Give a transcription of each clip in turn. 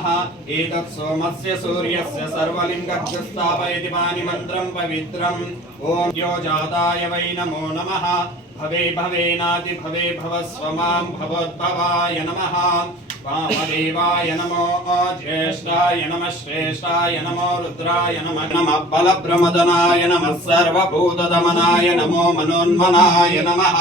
नमः एतत् सोमस्य सूर्यस्य सर्वलिङ्गस्य स्थापयति पाणि मन्त्रं पवित्रम् ॐ यो जाताय वै नमो नमः भवे भवेनाति भवे भवस्वमां भवोद्भवाय नमः वामदेवाय नमो ज्येष्ठाय नमः श्रेष्ठाय नमो रुद्राय नमः नमः बलप्रमदनाय नमः सर्वभूतदमनाय नमो मनोन्मनाय नमः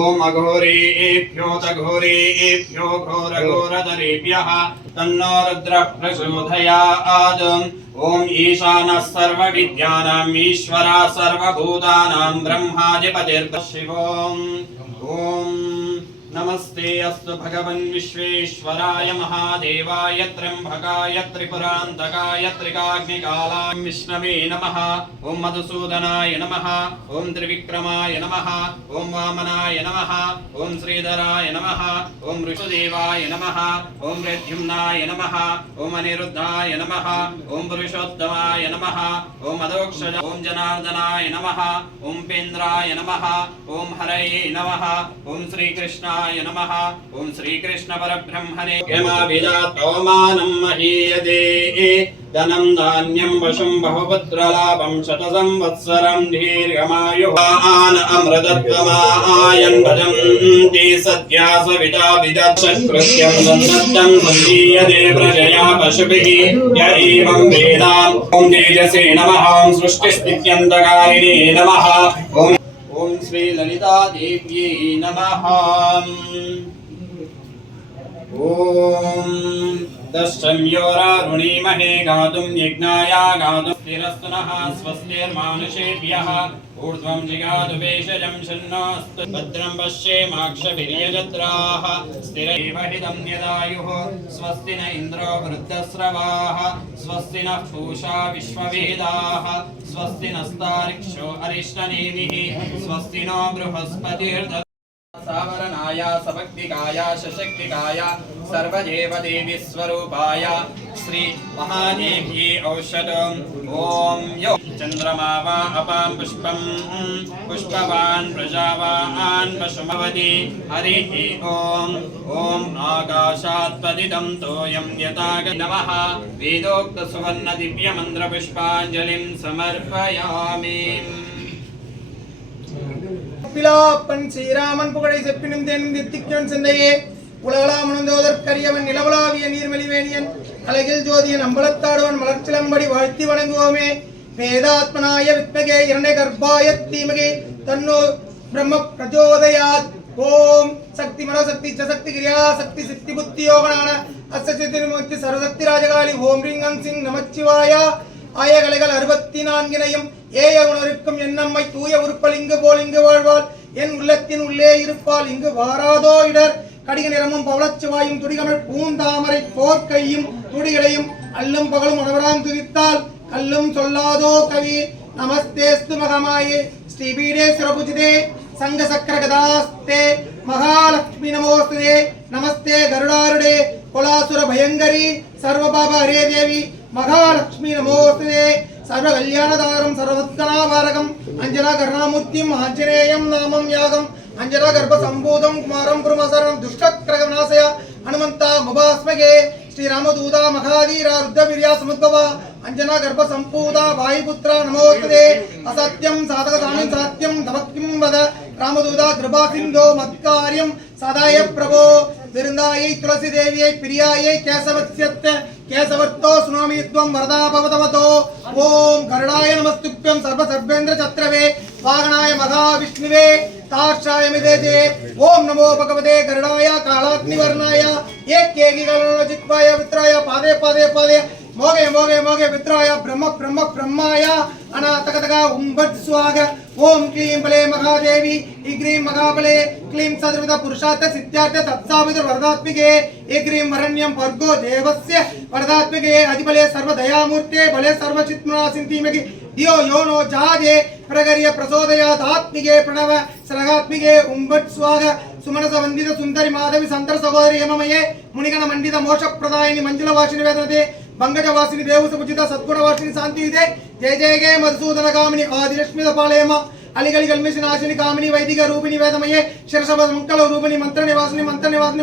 ॐ अघोरेभ्योऽथ घोरेभ्यो घोरघोरधरेभ्यः तन्नो रुद्रः प्रचोदयात् ॐ ईशानः सर्वविद्यानाम् ईश्वरः सर्वभूतानां ब्रह्माधिपतिर्शिवोम् ॐ नमस्ते अस्तु भगवन् विश्वेश्वराय महादेवाय त्र्यम्बकाय त्रिपुरान्तकाय त्रिकाग्निकालाय विष्णवे नमः ॐ मधुसूदनाय नमः ॐ त्रिविक्रमाय नमः ॐ वामनाय नमः ॐ श्रीधराय नमः ॐ ऋषुदेवाय नमः ॐ प्रद्युम्नाय नमः ॐ अनिरुद्धाय नमः ॐ पुरुषोत्तमाय नमः ॐ अधोक्षज ॐ जनार्दनाय नमः ॐ पेन्द्राय नमः ॐ हरये नमः ॐ श्रीकृष्णाय नमः ॐ श्रीकृष्ण परब्रह्मणे यमाभिजातोमानं महीयते धनं धान्यं वशं बहुपुत्रलाभं शतसंवत्सरं दीर्घमायुः आन अमृतत्वमायन् भजन्ति सद्या सविता विदक्षकृत्यं सन्दत्तं सन्दीयते प्रजया पशुभिः य एवं वेद ॐ तेजसे नमः ॐ सृष्टिस्थित्यन्तकारिणे नमः ॐ श्री ललिता देव्यै नमः ॐ दशम्योरारुणीमहे गातुं यज्ञाय गातुं स्थिरस्तु नः स्वस्तिर्मानुषेभ्यः ऊर्ध्वं जिगातु भेषजं शन्नोऽस्तु भद्रं पश्येमाक्षभिर्यजत्राः स्थिरैवहितं यदायुः स्वस्ति न इन्द्रो वृद्धस्रवाः स्वस्ति नः पूषा विश्ववेदाः स्वस्ति नस्तार्क्ष्यो अरिष्टनेमिः स्वस्ति नो बृहस्पतिर्द सावरणाय सभक्तिकाय सशक्तिकाय सर्वदेवदेवी स्वरूपाय श्री महादेव्यै औषधम् ॐ यो चन्द्रमा वा अपां पुष्पं पुष्पवान् प्रजावान् पशुमवति हरिः ॐ ॐ आकाशात् पतितं तोयं यथा नमः वेदोक्त सुवर्ण दिव्यमन्त्रपुष्पाञ्जलिं समर्पयामि பிலாப்பன் ஸ்ரீராமன் புகழை செப்பினும் தேனும் தித்திக்கன் சிந்தையே உலகளாம் உணர்ந்தோதற்கரியவன் நிலவலாவிய நீர்மெலிவேணியன் அழகில் ஜோதியன் அம்பலத்தாடுவன் மலர்ச்சிலம்படி வாழ்த்தி வணங்குவோமே வேதாத்மனாய வித்மகே இரண்டை கர்ப்பாய தீமகே தன்னோ பிரம்ம பிரச்சோதயாத் ஓம் சக்தி மனோசக்தி சசக்தி கிரியா சக்தி சித்தி புத்தி யோகனான அசசித்திமுக்தி சர்வசக்தி ராஜகாலி ஓம் ரிங்கம் சிங் நமச்சிவாய ஆய கலைகள் 64 ஏய உணர்க்கும் என்னம்மை தூய உருப்பல் இங்கு போல் இங்கு வாழ்வாள் என் உள்ளத்தின் உள்ளே இருப்பால் இங்கு வாராதோ இடர் கடிக நிறமும் பவளச்சுவாயும் துடிகமள் பூந்தாமரை போர்க்கையும் துடிகளையும் அல்லும் பகலும் உணவராம் துதித்தால் கல்லும் சொல்லாதோ கவி நமஸ்தேஸ்து மகமாயே ஸ்ரீபீடே சிரபுஜிதே संग सक्र गदास्ते महालक्ष्मी नमोस्तुते नमस्ते गरुडारुडे कोलासुर भयंकरी सर्वपाप हरे देवी महालक्ष्मी नमोस्तुते सर्व कल्याणदारं सर्वोत्तमावारकं अंजना करुणामूर्तिं आंजनेयं नामं यागं अंजना गर्भ संभूतं कुमारं कुरुमसरणं दुष्टक्रगनाशय हनुमंता मुभास्मगे श्री रामदूता महाधीरा रुद्रवीर्या समुद्भवा अंजना गर्भ संपूता वायुपुत्र नमोस्तुते असत्यं साधक सामिं सत्यं तवक्किं वद रामदूता कृपा सिंधो मत्कार्यं सदाय प्रभो विरुन्दायै तुलसी देव्यै प्रियायै केशवस्यत् केशवर्तो सुनामि त्वं वरदा भवतवतो ओम गरुडाय नमस्तुभ्यं सर्व सर्वेन्द्र छत्रवे वागणाय महाविष्णुवे ताक्षाय मिदेजे ओम नमो भगवते गरुडाय कालाग्निवर्णाय एकेकी गरुडजिह्वाय वित्राय पादे पादे पादे मोगे मोगे मोगे वित्राय ब्रह्म ब्रह्म ब्रह्माय अनातकतक उम्बट स्वाग ओम क्लीं बले महादेवी इग्रीं महाबले क्लीं सदृविद पुरुषार्थ सिद्ध्यार्थ तत्साविद वरदात्मिके इग्रीं वरण्यं भर्गो देवस्य वरदात्मिके अधिबले सर्वदयामूर्ते बले सर्वचित्मनासिन्तीमकि दियो यो नो जाजे प्रगर्य प्रचोदयादात्मिके प्रणव सरगात्मिके उम्बट स्वाग सुमनस वंदित सुंदरी माधवी संतर सहोदरी हेममये मुनिगण मंडित मोक्ष प्रदायिनी मंजुल वासिनी वेदनते पंकज वासिनी देवसमुचित सद्गुण वासिनी शांति विदे जय जय गे मधुसूदन कामिनी आदिलक्ष्मी पालयम अलिगलि कल्मिष नाशिनी कामिनी वैदिक रूपिणी वेदमये शिरसभ मंगल रूपिणी मंत्र निवासिनी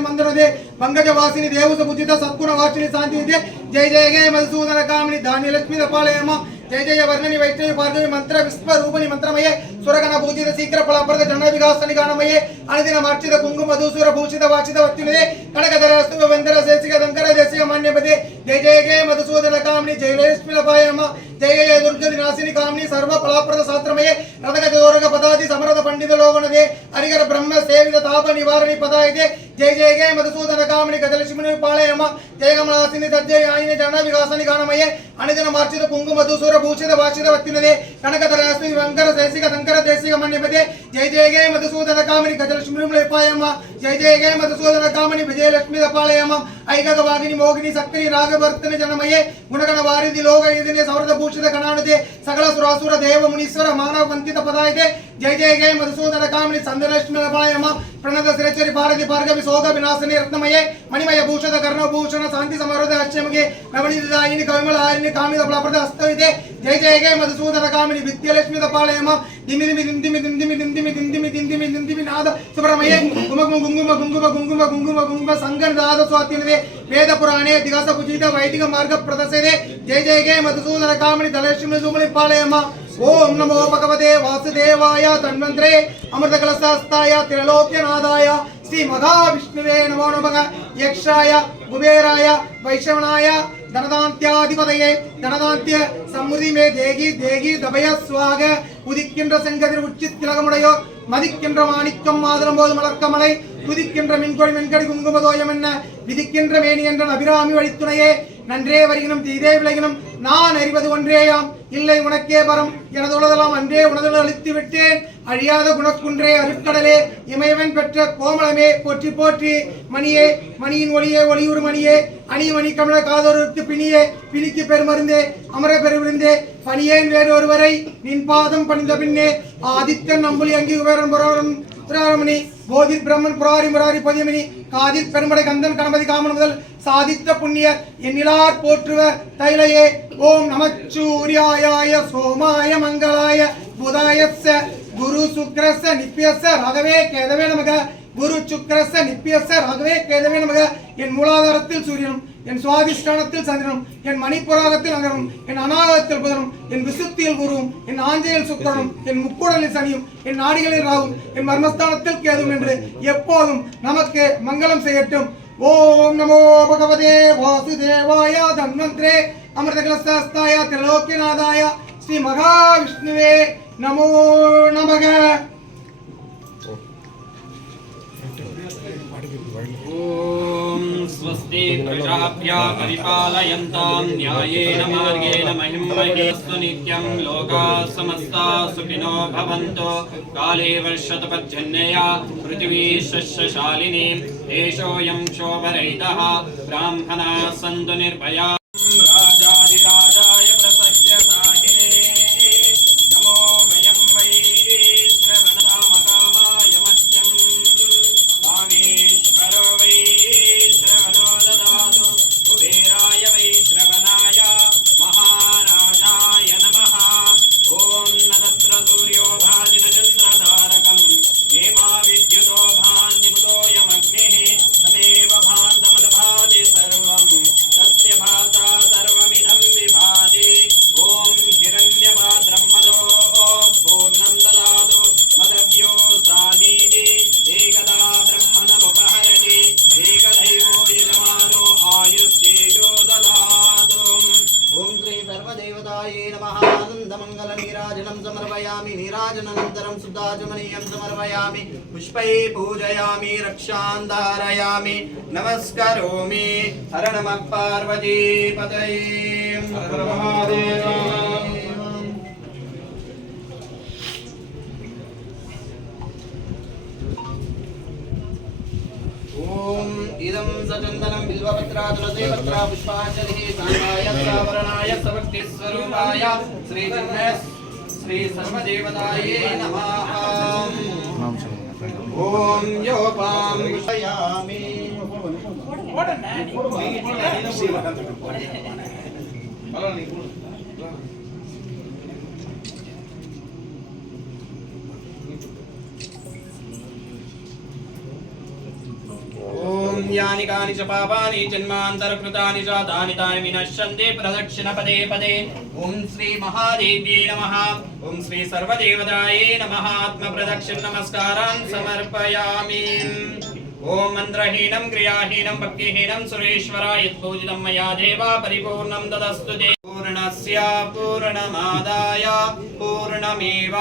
मंत्रदे पंकज वासिनी देवस पूजित सद्गुण वासिनी शांति दे जय जय जय मधुसूदन कामिनी धान्य लक्ष्मी दपालयम जय जय वर्णनि वैष्णवी भार्गवी मंत्र विश्व रूपिणी मंत्रमये सुरगण पूजित शीघ्र फलप्रद जन विकासनि गानमये अनुदिन अर्चित कुंकुम मधुसूर भूषित वाचित वत्तिने कनकधर अस्तु वेंद्र शेषिक दंकर देशिक मान्यपदे जय जय जय मधुसूदन कामिनी जय लक्ष्मी दपालयम जय जय दुर्गा विनाशिनी कामिनी सर्व फलप्रद शास्त्रमये रतक दोरग पदाति समरद पंडित लोगनदे हरिहर ब्रह्म सेवित ताप निवारणी पदायते जय जय जय मधुसूदन कामिनी गजलक्ष्मी पालयम जय कमलासिनी तज्जय आयिने जन विकासनि गानमये अनुदिन अर्चित कुंकुम मधुसूर भूषित वाचित वत्तिने कनकधर अस्तु वेंकर शेषिक दंकर देशिक मान्यपदे जय जय जय मधुसूदन कामिनी गजलक्ष्मी पालयम जय जय जय मधुसूदन कामिनी विजयलक्ष्मी पालयम ऐकक वागिनी मोगिनी सक्री रागवर्तन जनमये गुणगण वारिधि लोक यदिने समृद्ध भूषित गणानुते सकल सुरासुर देव मुनीश्वर मानव वंदित पदायते जय जय जय मधुसूदन कामिनी संदलक्ष्मी पालयम प्रणद श्रेचरी भारती भार्गवी शोक विनाशिनी रत्नमये मणिमय भूषित कर्ण भूषण शांति समृद्ध अक्षयमुखे नवनीतायिनी कविमल हारिणी कामित फलप्रद हस्तविते जय जय जय मधुसूदन कामिनी विद्यालक्ष्मी पालयम दिमि दिमि दिमि दिमि दिमि दिमि दिमि दिमि दिमि नाद सुब्रमये कुंकुम संगन दाद स्वातिने वेद पुराणे दिगस पूजित वैदिक मार्ग प्रदर्शने जय जय जय मधुसूदन कामिनी दलक्ष्मी सुमनि पालयम ओम नमो भगवते वासुदेवाय तन्वंत्रे अमृत कलशहस्ताय त्रिलोक्यनाथाय श्री महाविष्णुवे नमो नमः यक्षाय कुबेराय वैष्णवनाय धनदान्त्याधिपतये धनदान्त्य समृद्धि में देगी देगी दभय स्वाग उदिक्किன்ற செங்கதிர் உச்சித் திலகமுடையோ மதிக்கின்ற மாணிக்கம் மாதுளம் போது மலர்க்கமலை துதிக்கின்ற மின்கொடி மென்கடி குங்குமதோயம் என்ன விதிக்கின்ற மேனி என்ற அபிராமி வழித்துணையே நன்றே வருகினும் தீதே விலகினும் நான் அறிவது ஒன்றேயாம் இல்லை உனக்கே பரம் எனது உலகெல்லாம் அன்றே உனது அளித்து விட்டேன் அழியாத குணக்குன்றே அருட்கடலே இமைவன் பெற்ற கோமளமே போற்றி போற்றி மணியே மணியின் ஒளியே ஒளியூர் மணியே அணிமணி கமல காதோருக்கு பிணியே பிணிக்கு பெருமருந்தே அமர பெருவிருந்தே பணியேன் வேறு ஒருவரை நின் பாதம் பணிந்த பின்னே ஆதித்தன் நம்புலி அங்கி உபேரன் புராரமணி போதிர் பிரம்மன் புராரி முராரி பதியமினி காதிர் பெருமடை கந்தன் கணபதி காமன் முதல் சாதித்த புண்ணியர் எண்ணிலார் போற்றுவ தைலையே ஓம் நமச்சூரியாய சோமாய மங்களாய புதாயஸ்ஸ குரு சுக்ரஸ்ஸ நித்யஸ்ஸ ராகவே கேதவே நமக குரு சுக்ரஸ்ஸ நித்யஸ்ஸ ராகவே கேதவே நமக என் மூலாதாரத்தில் சூரியனும் என் சுவாதிஷ்டானத்தில் சந்திரனும் என் மணிப்புராகத்தில் அங்கரும் என் அநாகத்தில் புதனும் என் விசுத்தியில் குருவும் என் ஆஞ்சையில் சுக்கரனும் என் முக்குடலில் சனியும் என் நாடிகளில் ராகும் என் மர்மஸ்தானத்தில் கேதும் என்று எப்போதும் நமக்கு மங்களம் செய்யட்டும் ஓம் நமோ பகவதே வாசுதேவாய தன்வந்திரே அமிர்த கலசஹஸ்தாய திரிலோக்யநாதாய ஸ்ரீ மகாவிஷ்ணுவே நமோ நமக स्वस्ति प्रजाभ्यः परिपालयन्तां न्यायेन मार्गेण महिं महेस्तु नित्यं लोकाः समस्ताः सुखिनो भवन्तु काले वर्षतु पर्जन्यया पृथिवी शस्यशालिनी देशोऽयं क्षोभरहितः ब्राह्मणाः सन्तु निर्भयाः राजाधिराजाय प्रसह्य साहिने नमो वयं वै श्रवणकामकामाय मह्यं कामेश्वरो वै श्रवणो ददातु कुबेराय वै श्रवणाय महाराजाय नमः ॐ न तत्र सूर्यो भाति न चन्द्रतारकं नेमा विद्युतो भान्तिमुतोऽयमग्निः तमेव भान्तमनुभाति सर्वं तस्य भासा सर्वमिदं विभाति ॐ हिरण्यपात्रं मदो पूर्णं ददातु मदव्यो सानीति एकदा ब्रह्मणमुपहरति एकदैवो यजमानो आयुस्तेजो ददातु ॐ श्री सर्वदेवतायै नमः आनन्दमङ्गल नीराजनं समर्पयामि नीराजनानन्तरं सुदाचमनीयं समर्पयामि पुष्पै पूजयामि रक्षां धारयामि नमस्करोमि हर नमः पार्वतीपतये हर महादेव ओम इदं सचन्दनं बिल्वपत्रा तुलसीपत्रा पुष्पाञ्जलिः साङ्गाय सावरणाय सभक्तिस्वरूपाय श्री सर्वदेवतायै नमः ओम योपां पुष्पयामि यानि कानि च पापानि जन्मान्तरकृतानि च तानि तानि विनश्यन्ति प्रदक्षिणपदे पदे ॐ श्री महादेव्यै नमः ॐ श्री सर्वदेवतायै नमः आत्मप्रदक्षिण नमस्कारान् समर्पयामि ॐ मन्त्रहीनं क्रियाहीनं भक्तिहीनं सुरेश्वराय यत्पूजितं मया देवा परिपूर्णं तदस्तु ते पूर्णस्य पूर्णमादाय पूर्णमेवावशिष्यते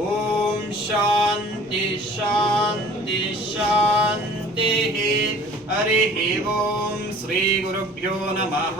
ॐ शान्ति शान्ति शान्तिः हरिः ॐ श्री गुरुभ्यो नमः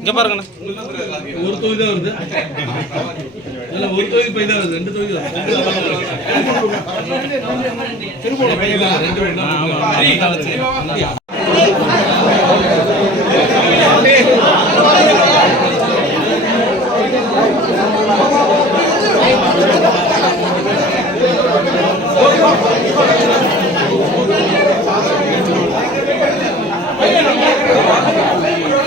இங்க பாருங்கண்ணா ஒரு தொகுதி தான் வருது இல்ல ஒரு தொகுதி போய் தான் வருது ரெண்டு தொகுதி வருது